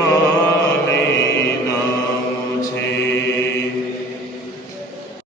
Oh.